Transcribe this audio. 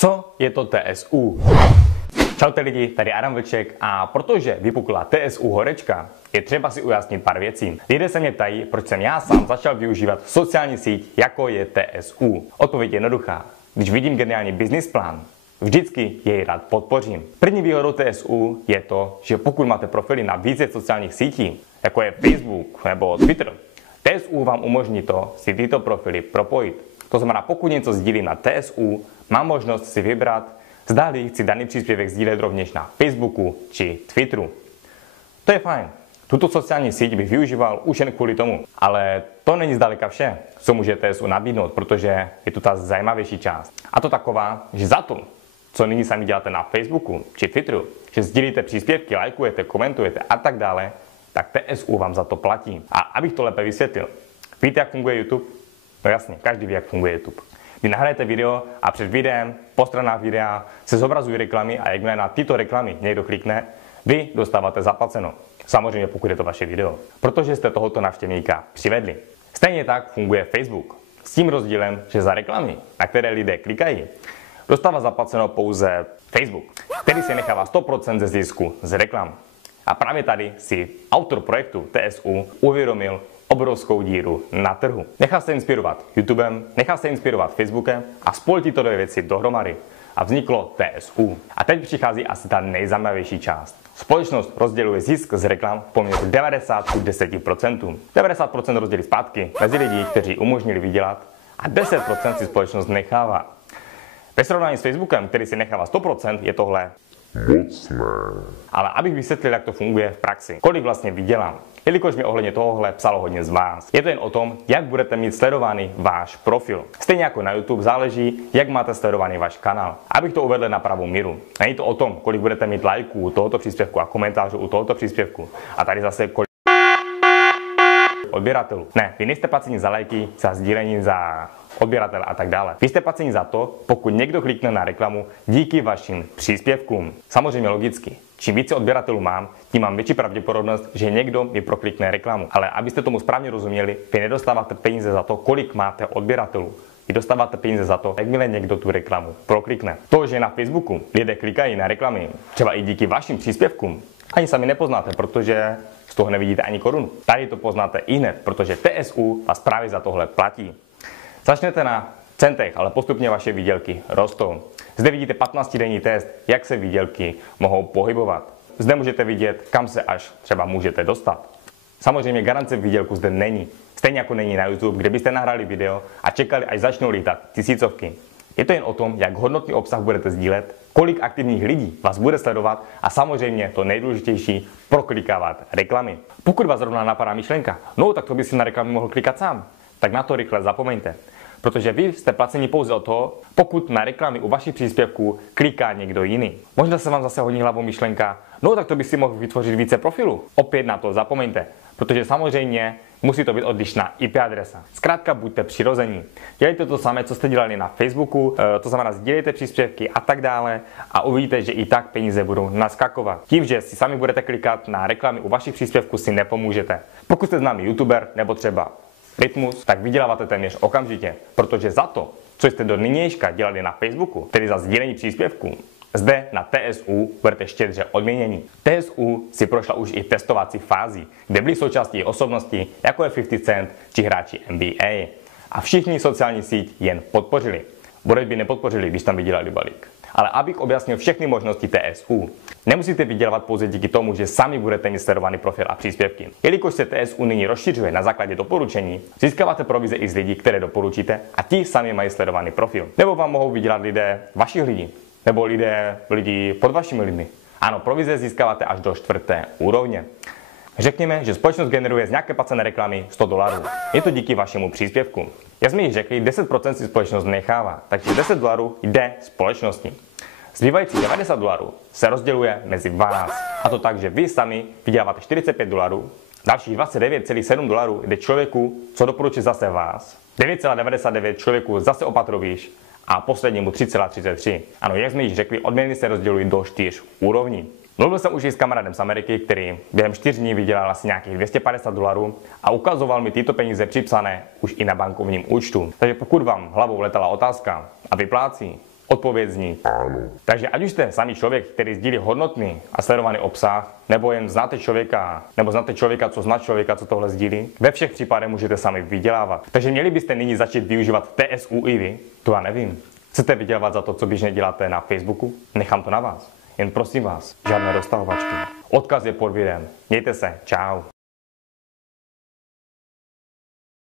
Co je to TSU? Čaute lidi, tady Adam Vlček a protože vypukla TSU horečka, je třeba si ujasnit pár věcí. Lidé se mě ptají, proč jsem já sám začal využívat sociální síť, jako je TSU. Odpověď je jednoduchá. Když vidím geniální business plán, vždycky jej rád podpořím. První výhodou TSU je to, že pokud máte profily na více sociálních sítí, jako je Facebook nebo Twitter, TSU vám umožní to si tyto profily propojit. To znamená, pokud něco sdílím na TSU, mám možnost si vybrat, zda-li chci daný příspěvek sdílet rovněž na Facebooku či Twitteru. To je fajn. Tuto sociální síť bych využíval už jen kvůli tomu. Ale to není zdaleka vše, co může TSU nabídnout, protože je tu ta zajímavější část. A to taková, že za to, co nyní sami děláte na Facebooku či Twitteru, že sdílíte příspěvky, lajkujete, komentujete a tak dále, tak TSU vám za to platí. A abych to lépe vysvětlil, víte, jak funguje YouTube? No jasně, každý ví, jak funguje YouTube. Vy nahrajete video a před videem, po stranách videa se zobrazují reklamy a jakmile na tyto reklamy někdo klikne, vy dostáváte zaplaceno. Samozřejmě pokud je to vaše video, protože jste tohoto návštěvníka přivedli. Stejně tak funguje Facebook. S tím rozdílem, že za reklamy, na které lidé klikají, dostává zaplaceno pouze Facebook, který si nechává 100% ze zisku z reklam. A právě tady si autor projektu TSU uvědomil obrovskou díru na trhu. Nechal se inspirovat YouTubem, nechal se inspirovat Facebookem a spojil tyto dvě věci dohromady. A vzniklo TSU. A teď přichází asi ta nejzajímavější část. Společnost rozděluje zisk z reklam v poměru 90 k 10%. 90% rozdělí zpátky mezi lidi, kteří umožnili vydělat, a 10% si společnost nechává. Ve srovnání s Facebookem, který si nechává 100%, je tohle mocné. Ale abych vysvětlil, jak to funguje v praxi, kolik vlastně vydělám, jelikož mi ohledně tohohle psalo hodně z vás. Je to jen o tom, jak budete mít sledovaný váš profil. Stejně jako na YouTube záleží, jak máte sledovaný váš kanál. Abych to uvedl na pravou míru. Není to o tom, kolik budete mít lajků u tohoto příspěvku a komentářů u tohoto příspěvku. A tady zase kolik odběratelů. Ne, vy nejste placeni za lajky, za sdílení, za odběratel a tak dále. Vy jste placeni za to, pokud někdo klikne na reklamu díky vašim příspěvkům. Samozřejmě logicky. Čím více odběratelů mám, tím mám větší pravděpodobnost, že někdo mi proklikne reklamu. Ale abyste tomu správně rozuměli, vy nedostáváte peníze za to, kolik máte odběratelů. Vy dostáváte peníze za to, jakmile někdo tu reklamu proklikne. To, že na Facebooku lidé klikají na reklamy, třeba i díky vašim příspěvkům, ani sami nepoznáte, protože z toho nevidíte ani korunu. Tady to poznáte ihned, protože TSU vás právě za tohle platí. Začnete na centech, ale postupně vaše výdělky rostou. Zde vidíte 15-denní test, jak se výdělky mohou pohybovat. Zde můžete vidět, kam se až třeba můžete dostat. Samozřejmě garance výdělku zde není. Stejně jako není na YouTube, kde byste nahrali video a čekali, až začnou lítat tisícovky. Je to jen o tom, jak hodnotný obsah budete sdílet, kolik aktivních lidí vás bude sledovat a samozřejmě to nejdůležitější, proklikávat reklamy. Pokud vás zrovna napadá myšlenka, no tak to by si na reklamy mohl klikat sám, tak na to rychle zapomeňte. Protože vy jste placeni pouze o to, pokud na reklamy u vašich příspěvků kliká někdo jiný. Možná se vám zase hodí hlavou myšlenka, no tak to by si mohl vytvořit více profilů. Opět na to zapomeňte, protože samozřejmě musí to být odlišná IP adresa. Zkrátka buďte přirození. Dělejte to samé, co jste dělali na Facebooku, to znamená sdílejte příspěvky a tak dále a uvidíte, že i tak peníze budou naskakovat. Tím, že si sami budete klikat na reklamy u vašich příspěvků, si nepomůžete. Pokud jste známý YouTuber nebo třeba Rytmus, tak vyděláváte téměř okamžitě, protože za to, co jste do nynějška dělali na Facebooku, tedy za sdílení příspěvků, zde na TSU budete štědře odměněni. TSU si prošla už i testovací fázi, kde byly součástí osobnosti, jako je 50 Cent či hráči NBA. A všichni sociální síť jen podpořili. Proč by nepodpořili, když tam vydělali balík? Ale abych objasnil všechny možnosti TSU, nemusíte vydělávat pouze díky tomu, že sami budete mít sledovaný profil a příspěvky. Jelikož se TSU nyní rozšiřuje na základě doporučení, získáváte provize i z lidí, které doporučíte a ti sami mají sledovaný profil. Nebo vám mohou vydělat lidé vašich lidí, nebo lidi pod vašimi lidmi. Ano, provize získáváte až do 4. úrovně. Řekněme, že společnost generuje z nějaké placené reklamy $100. Je to díky vašemu příspěvku. Jak jsme již řekli, 10% si společnost nechává, takže $10 jde společnosti. Zbývající $90 se rozděluje mezi vás. A to tak, že vy sami vyděláváte $45, dalších $29,7 jde člověku, co doporučí zase vás, 9,99 člověku zase opatrovíš a poslednímu 3,33. Ano, jak jsme již řekli, odměny se rozdělují do 4 úrovní. Mluvil jsem už i s kamarádem z Ameriky, který během 4 dní vydělal asi nějakých $250 a ukazoval mi tyto peníze připsané už i na bankovním účtu. Takže pokud vám hlavou letala otázka a vyplácí, Odpověď zní áno. Takže ať už jste sami člověk, který sdílí hodnotný a sledovaný obsah, nebo jen znáte člověka, co zná člověka, co tohle sdílí, ve všech případech můžete sami vydělávat. Takže měli byste nyní začít využívat TSU i vy? To já nevím. Chcete vydělávat za to, co běžně děláte na Facebooku? Nechám to na vás. Jen prosím vás, žádné roztahovačky. Odkaz je pod videem. Mějte se, čau.